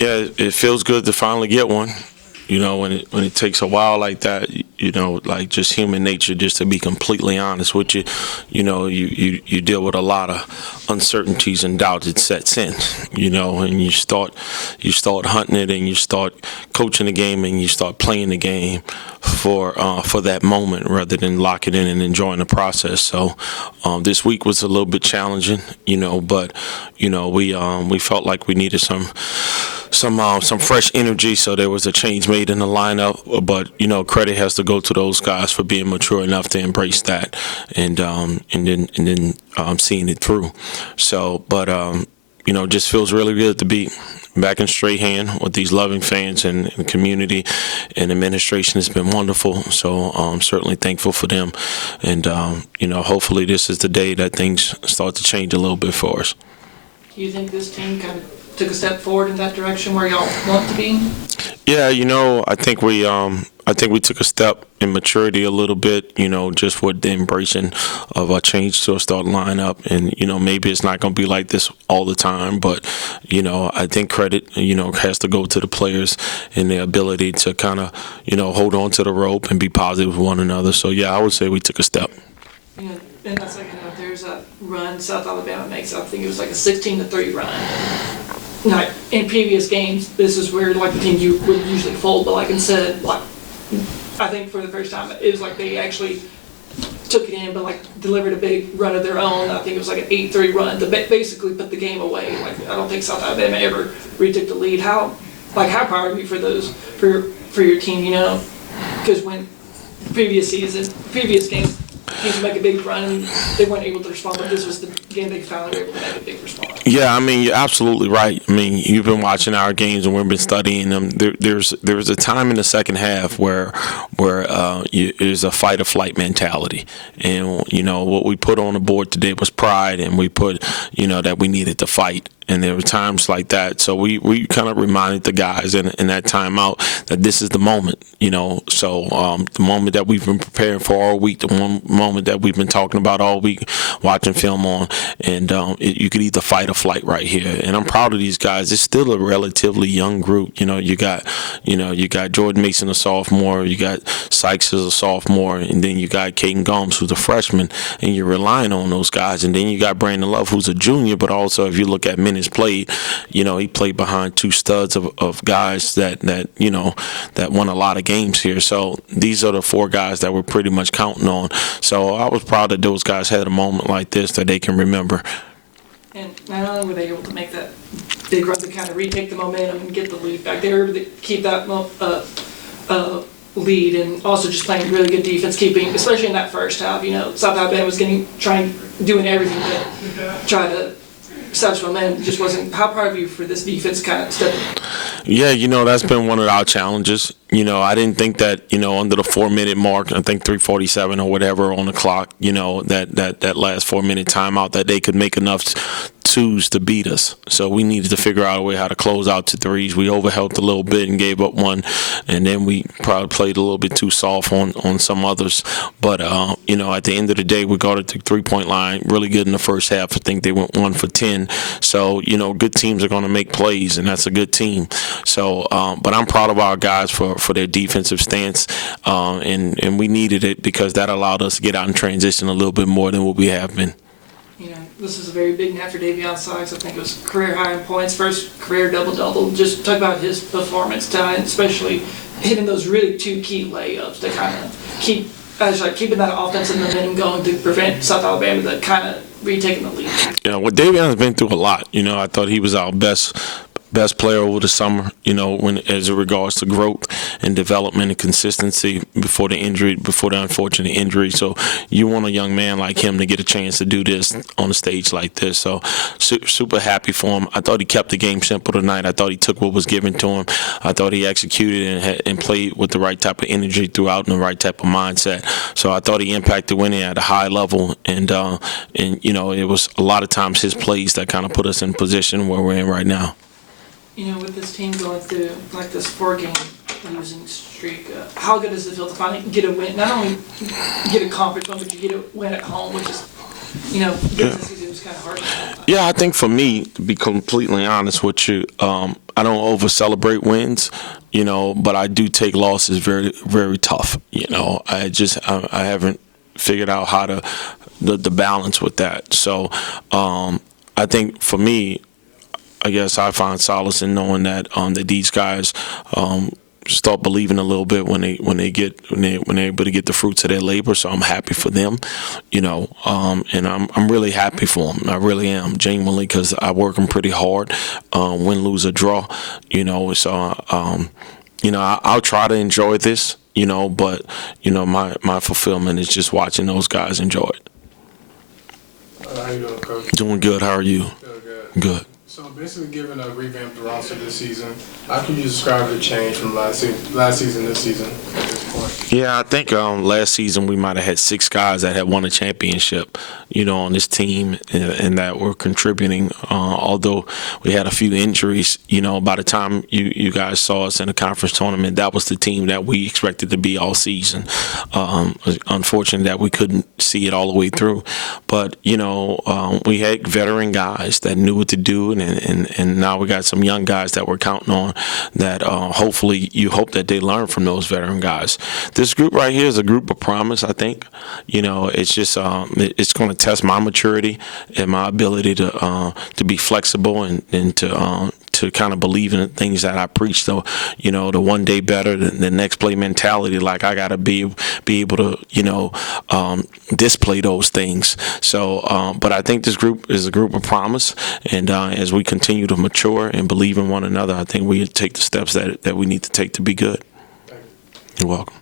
Yeah, it feels good to finally get one. You know, when it takes a while like that, you know, like just human nature, just to be completely honest with you, you know, you deal with a lot of uncertainties and doubts. It sets in, you know, and you start hunting it, and you start coaching the game, and you start playing the game for that moment rather than locking in and enjoying the process. So this week was a little bit challenging, you know, but you know we felt like we needed some fresh energy, so there was a change made in the lineup. But you know, credit has to go to those guys for being mature enough to embrace that, and then seeing it through. So, but you know, just feels really good to be back in Strahan with these loving fans and community, and administration has been wonderful. So I'm certainly thankful for them, and you know, hopefully this is the day that things start to change a little bit for us. Do you think this team kind of took a step forward in that direction where y'all want to be? Yeah, you know, I think we took a step in maturity a little bit, you know, just with the embracing of a change to a starting lineup. And, you know, maybe it's not going to be like this all the time, but, you know, I think credit, you know, has to go to the players and their ability to kind of, you know, hold on to the rope and be positive with one another. So, yeah, I would say we took a step. Yeah, and that's like, you know, there's a run South Alabama makes. I think it was like a 16-3 run. Now, in previous games, this is where like the team you would usually fold, but like instead, like I think for the first time, it was like they actually took it in, but like delivered a big run of their own. I think it was like an 8-3 run to basically put the game away. Like I don't think South Alabama ever retook the lead. How proud are you for those for your team? You know, because when previous games. Teams make a big run and they weren't able to respond, but this was the game they finally were able to make a big response. Yeah, I mean, you're absolutely right. I mean, you've been watching our games and we've been studying them. There's a time in the second half where there's a fight or flight mentality, and you know what we put on the board today was pride, and we put, you know, that we needed to fight. And there were times like that. So we kind of reminded the guys in that timeout that this is the moment, you know. So the moment that we've been preparing for all week, the one moment that we've been talking about all week, watching film on, and you could either fight or flight right here. And I'm proud of these guys. It's still a relatively young group. You know, you got Jordan Mason, a sophomore. You got Sykes as a sophomore, and then you got Caden Gomes, who's a freshman, and you're relying on those guys. And then you got Brandon Love, who's a junior, but also if you look at minutes played, you know, he played behind two studs of guys that you know that won a lot of games here. So these are the four guys that we're pretty much counting on. So I was proud that those guys had a moment like this that they can remember. And not only were they able to make that big run to kind of retake the momentum and get the lead back, they were able to keep that lead, and also just playing really good defense, keeping, especially in that first half. You know, South Alabama was doing everything to try to establish momentum. Just wasn't. How proud of you for this defense kind of stepping in? Yeah, you know, that's been one of our challenges. You know, I didn't think that, you know, under the 4-minute mark, I think 3:47 or whatever on the clock, you know, that last 4-minute timeout, that they could make enough twos to beat us. So we needed to figure out a way how to close out to threes. We overhelped a little bit and gave up one, and then we probably played a little bit too soft on some others. But, you know, at the end of the day, we got it to the three-point line really good in the first half. I think they went 1 for 10. So, you know, good teams are going to make plays, and that's a good team. So, but I'm proud of our guys for their defensive stance, and we needed it because that allowed us to get out and transition a little bit more than what we have been. You know, this is a very big night for Davion Sykes. I think it was career high in points, first career double-double. Just talk about his performance tonight, especially hitting those really two key layups to kind of keeping that offensive momentum going to prevent South Alabama to kind of retaking the lead. Yeah, well, Davion's been through a lot. You know, I thought he was our best player over the summer, you know, when as it regards to growth and development and consistency before the unfortunate injury. So you want a young man like him to get a chance to do this on a stage like this. So super happy for him. I thought he kept the game simple tonight. I thought he took what was given to him. I thought he executed and played with the right type of energy throughout and the right type of mindset. So I thought he impacted winning at a high level, and you know, it was a lot of times his plays that kind of put us in position where we're in right now. You know, with this team going through like this 4-game losing streak, how good does it feel to finally get a win? Not only get a conference win, but you get a win at home, which is, you know, this season was kind of hard. Yeah, I think for me, to be completely honest with you, over celebrate wins, but I do take losses very, very tough. I haven't figured out how to the balance with that. So I think for me, I guess I find solace in knowing that that these guys start believing a little bit when they're able to get the fruits of their labor. So I'm happy for them, and I'm really happy for them. I really am, genuinely, because I work them pretty hard, win, lose, or draw. So I'll try to enjoy this. But my fulfillment is just watching those guys enjoy it. How you doing, Coach? Doing good. How are you? Good. Good. So basically, given a revamped roster this season, how can you describe the change from last season this season at this point? Yeah, I think last season we might have had 6 guys that had won a championship, on this team and that were contributing. Although we had a few injuries, by the time you guys saw us in the conference tournament, that was the team that we expected to be all season. Unfortunate that we couldn't see it all the way through. But, we had veteran guys that knew what to do, and now we got some young guys that we're counting on that hopefully you hope that they learn from those veteran guys. This group right here is a group of promise, I think. It's just it's going to test my maturity and my ability to be flexible and to kind of believe in the things that I preach. So, the one day better, the next play mentality. Like I got to be able to, display those things. So, but I think this group is a group of promise, and as we continue to mature and believe in one another, I think we take the steps that we need to take to be good. Thank you. You're welcome.